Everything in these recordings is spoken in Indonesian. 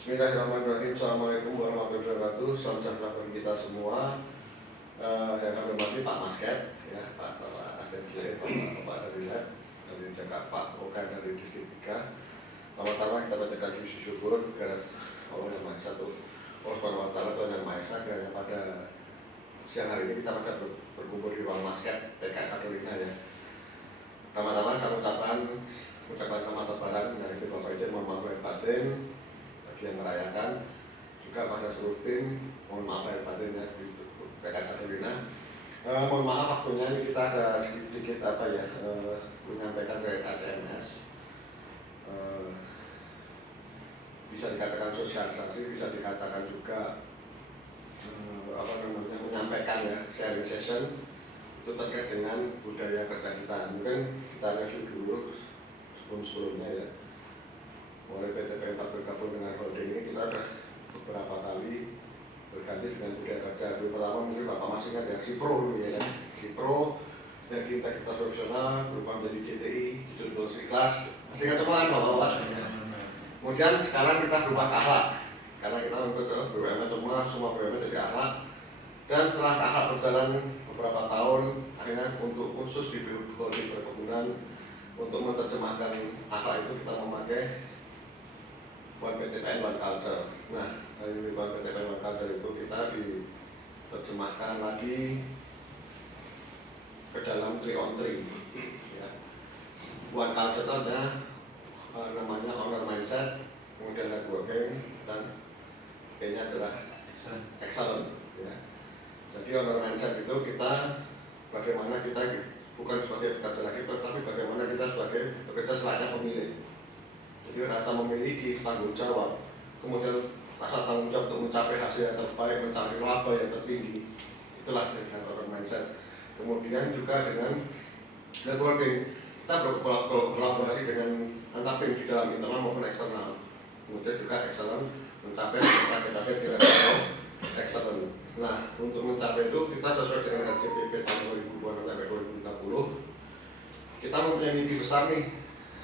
Bismillahirrahmanirrahim. Assalamualaikum warahmatullahi wabarakatuh. Salam sejahtera bagi kita semua. Yang kami hormati Pak Masket, ya, Pak Asep Kile, Pak Harilat, dari Jakarta, Pak Oka dari Distrik 3. Pertama-tama kita bacakan puji syukur kepada Allah yang Maha Esa, Allah Subhanahu Wa Taala, Tuhan yang Maha Esa, kiranya pada siang hari ini kita pada berkumpul di ruang Masket PKS Adelina, ya. Pertama-tama saya ucapkan selamat lebaran dari Bapak Ijen, mohon maaf lahir batin bagi yang merayakan, juga pada seluruh tim mohon maaf lahir batin ya di PKS Adelina. Mohon maaf waktunya ini kita ada sedikit menyampaikan dari KCMS, bisa dikatakan sosialisasi, bisa dikatakan juga menyampaikan ya, sharing session itu terkait dengan budaya kerja kita. Mungkin kita review dulu sebelumnya ya. Mulai PT PN4 bergabung dengan holding ini, kita sudah beberapa kali berganti dengan budaya kerja. Dulu pertama mungkin Bapak masih ingat ya, SIPRO dulu ya, SIPRO, sinergi integritas profesional berubah menjadi JTI, jujur tulus ikhlas. Masih ingat semua kan Bapak-Bapak? Kemudian sekarang kita berubah ke akhlak, karena kita untuk ke BUMN semua BUMN jadi akhlak. Dan setelah akhlak berjalan beberapa tahun, akhirnya untuk khusus di holding perkebunan untuk menerjemahkan akhlak itu kita memakai One PTPN One Culture. Nah, dari One PTPN One Culture itu kita diterjemahkan lagi ke dalam 3-on-3 ya. One Culture itu ada namanya owner mindset, kemudian networking, dan E-nya adalah excellent ya. Jadi owner mindset itu kita bagaimana kita bukan sebagai pekerja lagi, tetapi bagaimana kita sebagai pekerja selayaknya pemilik. Jadi rasa memiliki tanggung jawab, kemudian rasa tanggung jawab untuk mencapai hasil yang terbaik, mencari laba yang tertinggi, itulah dengan owner mindset. Kemudian juga dengan networking, kita berkolaborasi dengan antar tim di dalam internal maupun eksternal. Kemudian juga excellent, mencapai target-target di level excellent. Nah, untuk mencapai itu kita sesuai dengan RCPP tahun 2026 sampai 2030, kita mempunyai mimpi besar nih,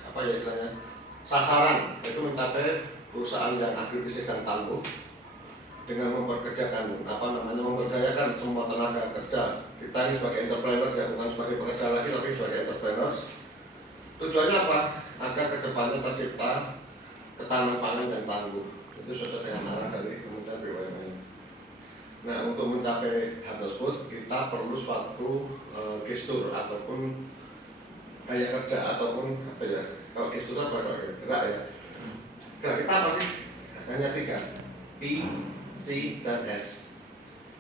apa ya istilahnya, sasaran, yaitu mencapai perusahaan yang agribisnis yang tangguh dengan memperkerjakan memberdayakan semua tenaga kerja kita ini sebagai entrepreneur ya, bukan sebagai pekerja lagi tapi sebagai entrepreneurs. Tujuannya apa? Agar kedepannya tercipta ketahanan pangan yang tangguh. Itu sesuai dengan arah dari Kementerian BUMN. Nah, untuk mencapai hal tersebut kita perlu suatu gestur ataupun gaya kerja ataupun apa ya? Kalau gestur apa? Gerak ya. Gerak kita apa sih? Hanya 3, P, C, dan S.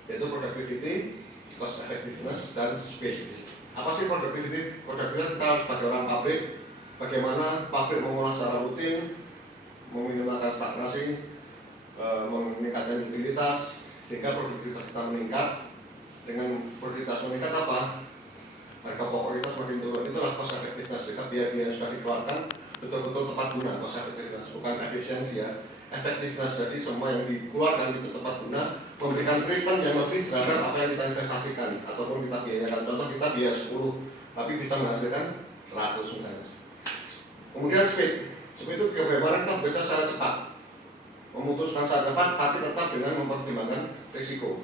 Yaitu productivity, cost effectiveness, dan speed. Apa sih productivity? Productivity kita sebagai orang pabrik, bagaimana pabrik mengolah secara rutin, meminimalkan stagnasi, meningkatkan utilitas, sehingga produktivitas kita meningkat. Dengan produktivitas meningkat apa? Harga pokok kita semakin turun. Itulah cost effectiveness. Sehingga biaya-biaya yang sudah dikeluarkan betul-betul tepat guna. Cost effectiveness bukan efisiensi ya, effectiveness. Jadi semua yang dikeluarkan itu tepat guna, memberikan return yang lebih terhadap apa yang kita investasikan ataupun kita biayakan. Contoh kita biaya 10 tapi bisa menghasilkan 100 misalnya. Kemudian speed itu bagaimana kita bekerja secara cepat, memutuskan secara cepat tapi tetap dengan mempertimbangkan risiko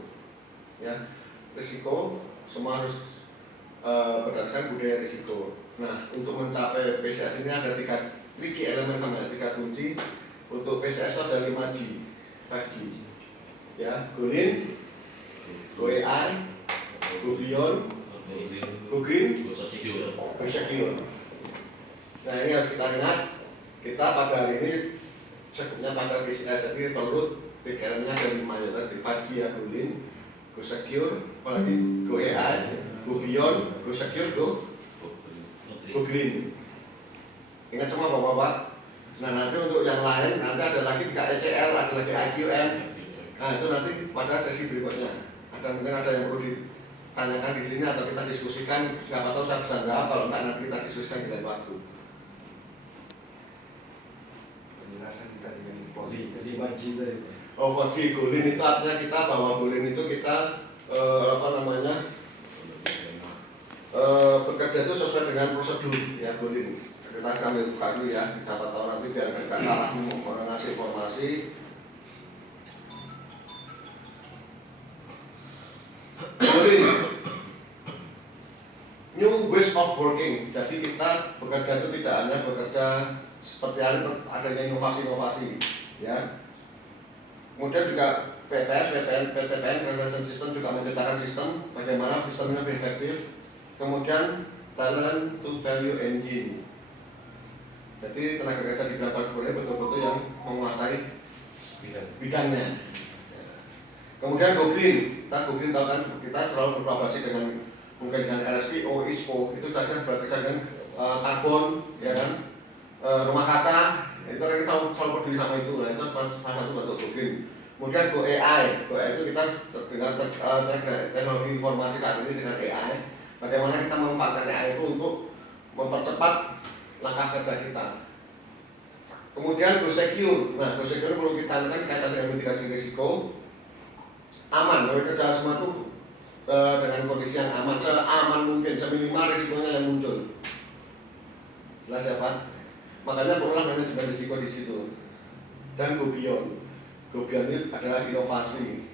ya. Risiko semua harus berdasarkan budaya risiko. Nah, untuk mencapai PCS ini ada 3 tricky elemen sama 3 kunci. Untuk PCS itu ada 5G, 5G ya, Go Lean, Go AI, Go Beyond, Go Green, Go Secure. Nah, ini harus kita ingat. Kita pada hari ini sebutnya pada PCS ini perlu pikirannya ada 5 ya, di 5G ya, Go Lean, Go Secure, apalagi Go AI, Go Beyond, Go Secure, Go Green. Ingat semua Bapak-Bapak. Nah, nanti untuk yang lain nanti ada lagi 3 ECL, ada lagi IQM. Nah, itu nanti pada sesi berikutnya. Mungkin ada yang perlu ditanyakan di sini atau kita diskusikan. Siapa tahu saya bisa jawab, kalau enggak nanti kita diskusikan di lain waktu. Penjelasan kita dengan poli. Jadi 5G tadi. 4G Go Lean itu artinya kita bahwa Go Lean itu kita bekerja itu sesuai dengan prosedur ya Go Lean. Kita kami buka dulu ya, siapa tahu nanti biar nggak salah mengasih informasi. ways of working. Jadi kita bekerja itu tidak hanya bekerja seperti adanya inovasi-inovasi, ya. Kemudian juga PPS, PTPN, Presentation System juga menciptakan sistem bagaimana sistemnya lebih efektif. Kemudian talent to value engine. Jadi tenaga kerja di bidang perkebunan betul-betul yang menguasai bidangnya. Kemudian go green, kita go green tahu kan, kita selalu berkolaborasi dengan mungkin dengan RSPO, ISPO, itu saja bekerja dengan karbon, ya kan, rumah kaca, itu kan kita selalu peduli sama itu, lah itu salah satu bentuk go green. Kemudian go AI itu kita dengan teknologi informasi saat ini dengan AI, bagaimana kita memanfaatkan AI itu untuk mempercepat langkah kerja kita. Kemudian go secure, nah go secure perlu kita lakukan kaitan dengan mitigasi risiko. Aman, kalau kerja semua itu dengan kondisi yang aman, seaman mungkin, seminimal risikonya yang muncul. Jelas ya Pak? Makanya perlulah manajemen risiko di situ. Dan go beyond. Go beyond itu adalah inovasi.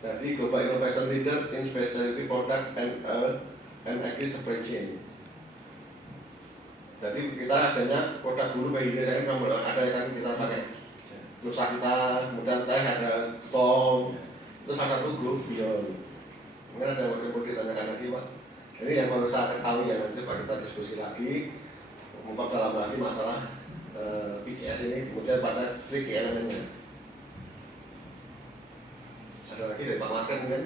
Jadi Global Innovation Leader in Specialty Product and Agri Supply Chain. Jadi kita adanya produk guru bayi ini ada yang kita pakai pulsa kita, kemudian teh ada tong. Itu salah satu grup beyond. Mungkin ada yang mau ditanyakan lagi Pak. Ini yang baru saya ketahui ya, nanti Pak kita diskusi lagi, memperdalam lagi masalah PCS ini, kemudian pada tricky elemennya. Ada lagi dari Pak Masker mungkin?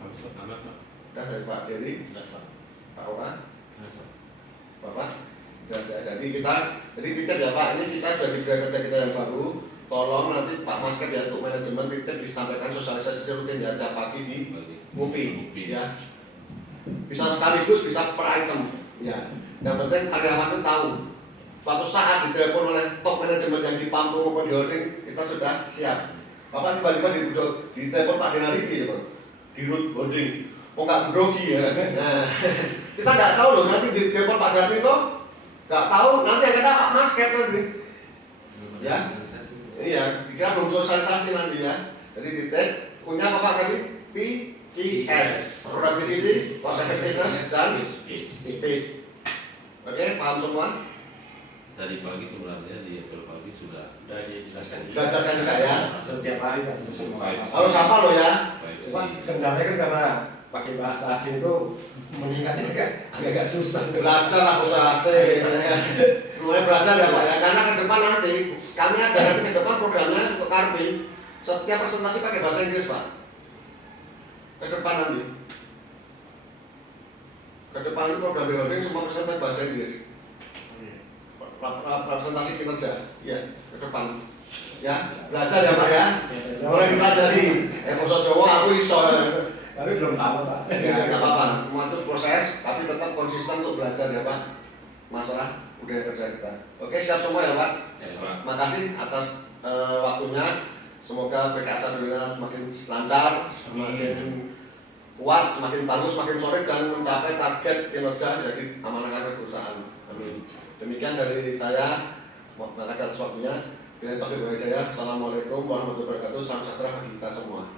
Habis amat Pak. Udah dari Pak Jerry? Jelas Pak. Pak Ora? Jelas Pak. Bapak? Jadi titip ya Pak, ini kita sudah di kerja kita yang baru. Tolong nanti Pak Masker ya untuk manajemen titip disampaikan sosialisasi rutin ya tiap pagi di Ngopi ya. Bisa sekaligus, bisa per item ya. Yang penting karyawan itu tahu suatu saat ditelepon oleh top manajemen yang di Pampu maupun di holding, kita sudah siap. Bapak tiba-tiba di telepon Pak Denariki di root holding, mau nggak grogi ya. Nah, kita nggak tahu loh nanti di telepon Pak Jatmiko, nggak tahu nanti yang kena Pak Masker nanti. Ya. Iya, dikira belum sosialisasi nanti ya. Jadi titik punya apa tadi? PCS, Productivity, Cost Effectiveness, dan Space. Oke, paham semua? Tadi pagi sebenarnya di apel pagi sudah dijelaskan. Sudah jelaskan juga ya. Setiap hari Pak, semua. Harus apa lo ya? Cuma kendalanya kan karena pakai bahasa asing itu mengingatnya agak susah. Belajar lah bahasa asing. Mulai belajar ya Pak ya, karena ke depan nanti kami ajar ke depan programnya untuk Karpin. Setiap presentasi pakai bahasa Inggris Pak. Ke depan nanti. Ke depan itu program building semua presentasi bahasa Inggris. Presentasi kinerja, ya ke depan. Ya, belajar ya Pak ya. Mulai dipelajari. Bahasa Jawa aku iso. Tapi belum tahu Pak. Ya, nggak apa-apa. Semua itu proses, tapi tetap konsisten untuk belajar ya Pak. Masalah budaya kerja kita. Oke, siap semua ya Pak. Makasih atas waktunya. Semoga PKS Adulia semakin lancar, semakin kuat, semakin bagus, semakin solid dan mencapai target kinerja jadi amanah kader perusahaan. Amin. Demikian dari saya. Terima kasih atas waktunya. Bila taufik wal hidayah. Assalamualaikum warahmatullahi wabarakatuh. Salam sejahtera bagi kita semua.